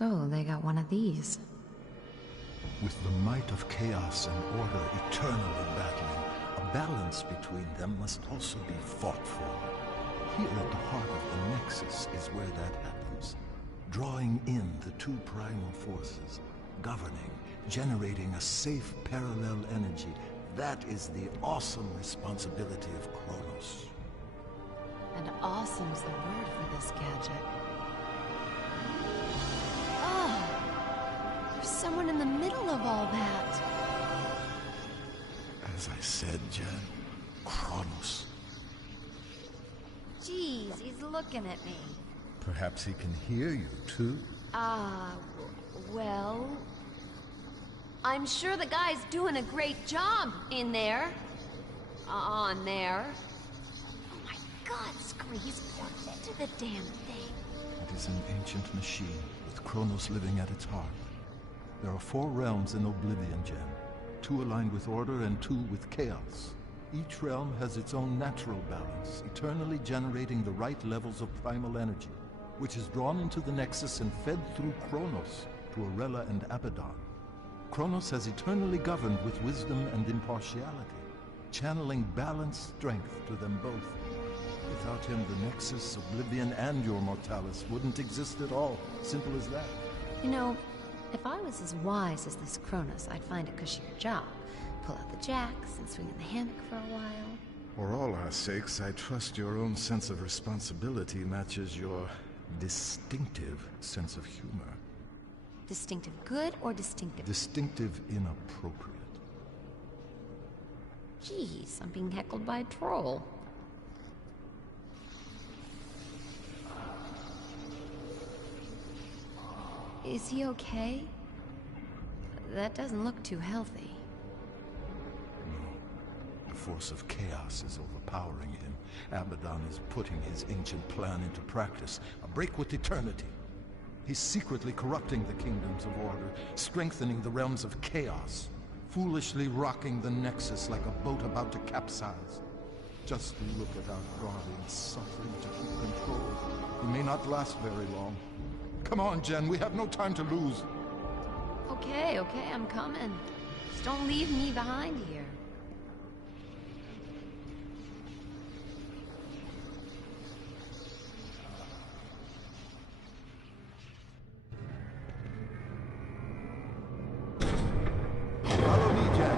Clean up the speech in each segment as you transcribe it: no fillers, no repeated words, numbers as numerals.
So, they got one of these. With the might of chaos and order eternally battling, a balance between them must also be fought for. Here at the heart of the Nexus is where that happens. Drawing in the two primal forces, governing, generating a safe parallel energy, that is the awesome responsibility of Kronos. And awesome's the word for this gadget. Oh! There's someone in the middle of all that. As I said, Jen, Kronos. Jeez, he's looking at me. Perhaps he can hear you, too? Well... I'm sure the guy's doing a great job in there. On there. Oh my god, Screez, what into the damn thing? It is an ancient machine, with Kronos living at its heart. There are 4 realms in Oblivion, Jen. 2 aligned with order and 2 with chaos. Each realm has its own natural balance, eternally generating the right levels of primal energy, which is drawn into the Nexus and fed through Kronos to Arella and Abaddon. Kronos has eternally governed with wisdom and impartiality, channeling balanced strength to them both. Without him, the Nexus, Oblivion, and your Mortalis wouldn't exist at all. Simple as that. You know, if I was as wise as this Kronos, I'd find a cushier job. Pull out the jacks and swing in the hammock for a while. For all our sakes, I trust your own sense of responsibility matches your distinctive sense of humor. Distinctive good or distinctive? Distinctive inappropriate. Jeez, I'm being heckled by a troll. Is he okay? That doesn't look too healthy. No. The force of chaos is overpowering him. Abaddon is putting his ancient plan into practice. A break with eternity. He's secretly corrupting the kingdoms of order, strengthening the realms of chaos, foolishly rocking the Nexus like a boat about to capsize. Just look at our guardians suffering to keep control. He may not last very long. Come on, Jen, we have no time to lose. Okay, I'm coming. Just don't leave me behind here. Follow me, Jen.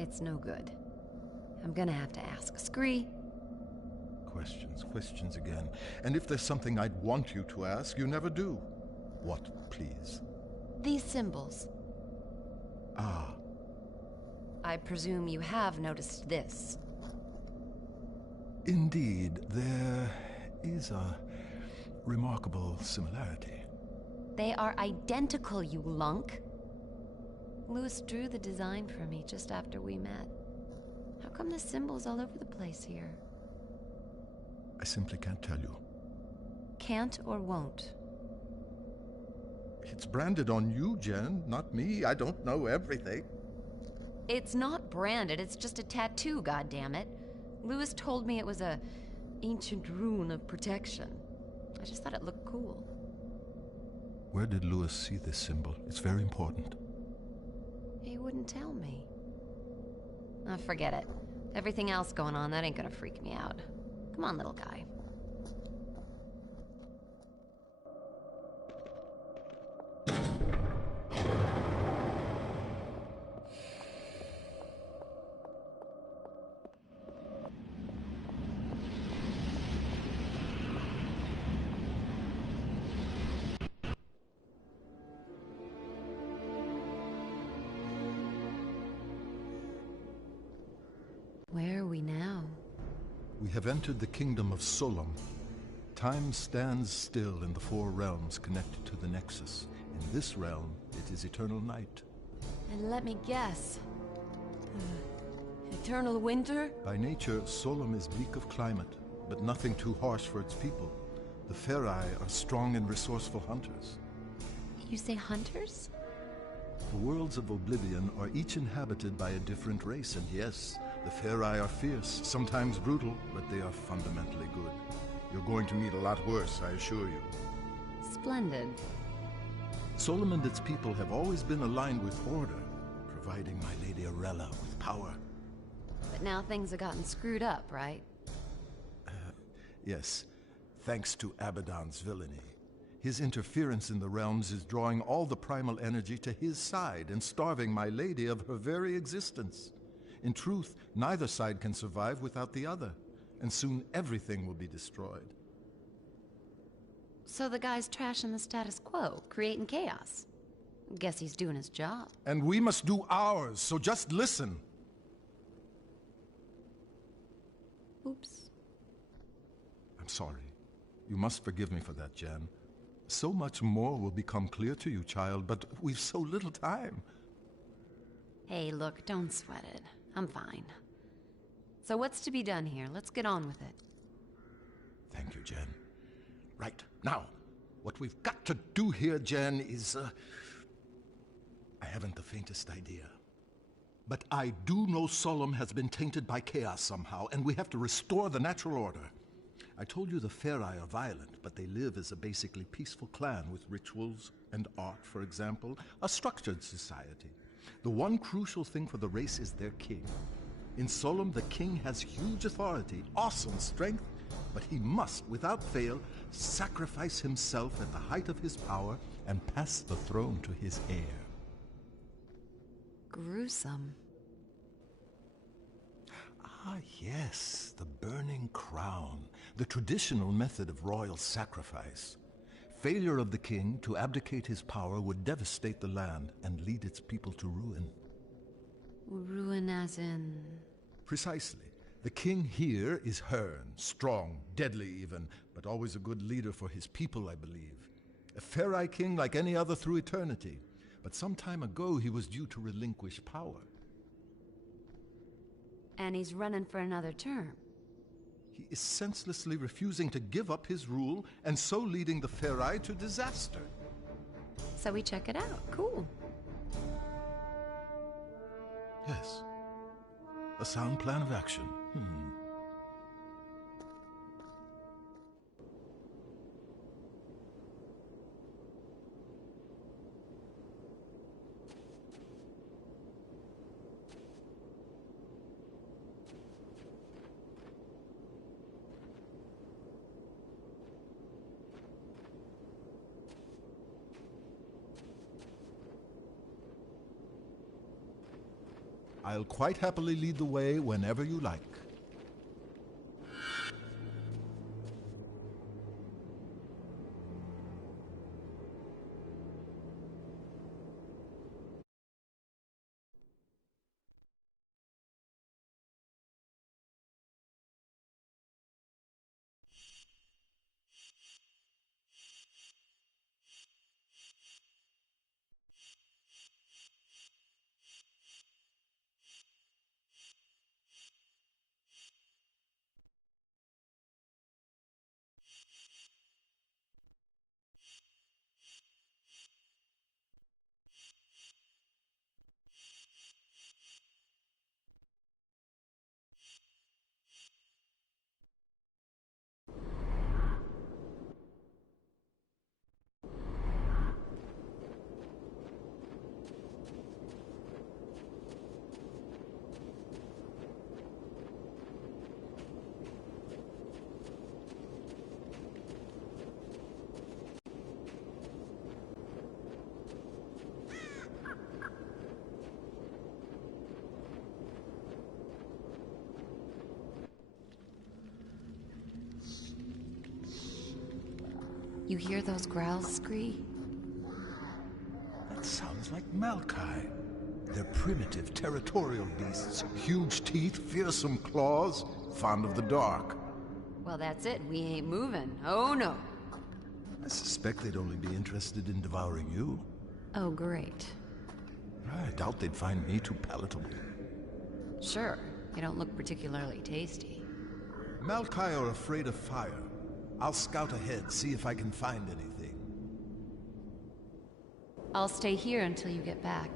It's no good. I'm gonna have to ask. Scree? Questions again. And if there's something I'd want you to ask, you never do. What, please? These symbols. Ah. I presume you have noticed this. Indeed, there is a remarkable similarity. They are identical, you lunk. Louis drew the design for me just after we met. How come the symbols all over the place here? I simply can't tell you. Can't or won't? It's branded on you, Jen, not me. I don't know everything. It's not branded, it's just a tattoo, goddammit. Louis told me it was a ancient rune of protection. I just thought it looked cool. Where did Louis see this symbol? It's very important. He wouldn't tell me. Oh, forget it. Everything else going on, that ain't gonna freak me out. Come on, little guy. Where are we now? We have entered the kingdom of Solom. Time stands still in the four realms connected to the Nexus. In this realm, it is eternal night. And let me guess. Eternal winter? By nature, Solom is bleak of climate, but nothing too harsh for its people. The Ferai are strong and resourceful hunters. You say hunters? The worlds of Oblivion are each inhabited by a different race, and yes, the Ferai are fierce, sometimes brutal, but they are fundamentally good. You're going to meet a lot worse, I assure you. Splendid. Solom and its people have always been aligned with order, providing my Lady Arella with power. But now things have gotten screwed up, right? Yes, thanks to Abaddon's villainy. His interference in the realms is drawing all the primal energy to his side and starving my lady of her very existence. In truth, neither side can survive without the other, and soon everything will be destroyed. So the guy's trashing the status quo, creating chaos. Guess he's doing his job. And we must do ours, so just listen. Oops. I'm sorry. You must forgive me for that, Jen. So much more will become clear to you, child, but we've so little time. Hey, look, don't sweat it. I'm fine. So what's to be done here? Let's get on with it. Thank you, Jen. Right, now, what we've got to do here, Jen, is, I haven't the faintest idea. But I do know Solom has been tainted by chaos somehow, and we have to restore the natural order. I told you the Ferai are violent, but they live as a basically peaceful clan with rituals and art, for example, a structured society. The one crucial thing for the race is their king. In Solom, the king has huge authority, awesome strength, but he must, without fail, sacrifice himself at the height of his power and pass the throne to his heir. Gruesome. Ah, yes, the burning crown, the traditional method of royal sacrifice. Failure of the king to abdicate his power would devastate the land and lead its people to ruin. Ruin as in... Precisely. The king here is Hearn, strong, deadly even, but always a good leader for his people, I believe. A Ferai king like any other through eternity, but some time ago he was due to relinquish power. And he's running for another term. He is senselessly refusing to give up his rule, and so leading the Ferai to disaster. So we check it out. Cool. Yes. A sound plan of action. I'll quite happily lead the way whenever you like. You hear those growls, Scree? That sounds like Malkai. They're primitive, territorial beasts. Huge teeth, fearsome claws, fond of the dark. Well, that's it. We ain't moving. Oh, no. I suspect they'd only be interested in devouring you. Oh, great. I doubt they'd find me too palatable. Sure. You don't look particularly tasty. Malkai are afraid of fire. I'll scout ahead, see if I can find anything. I'll stay here until you get back.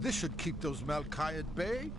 This should keep those Malkai at bay.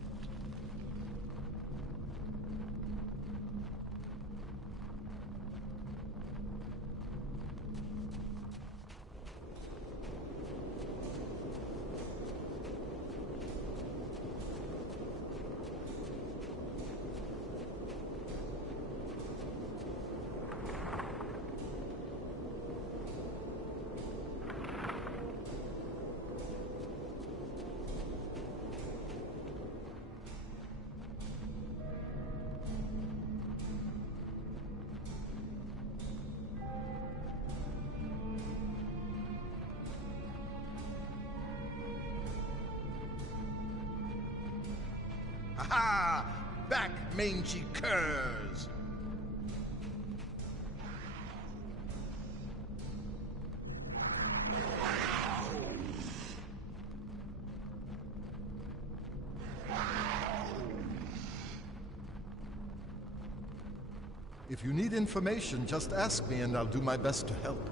Ha! Back, mangy curs! If you need information, just ask me and I'll do my best to help.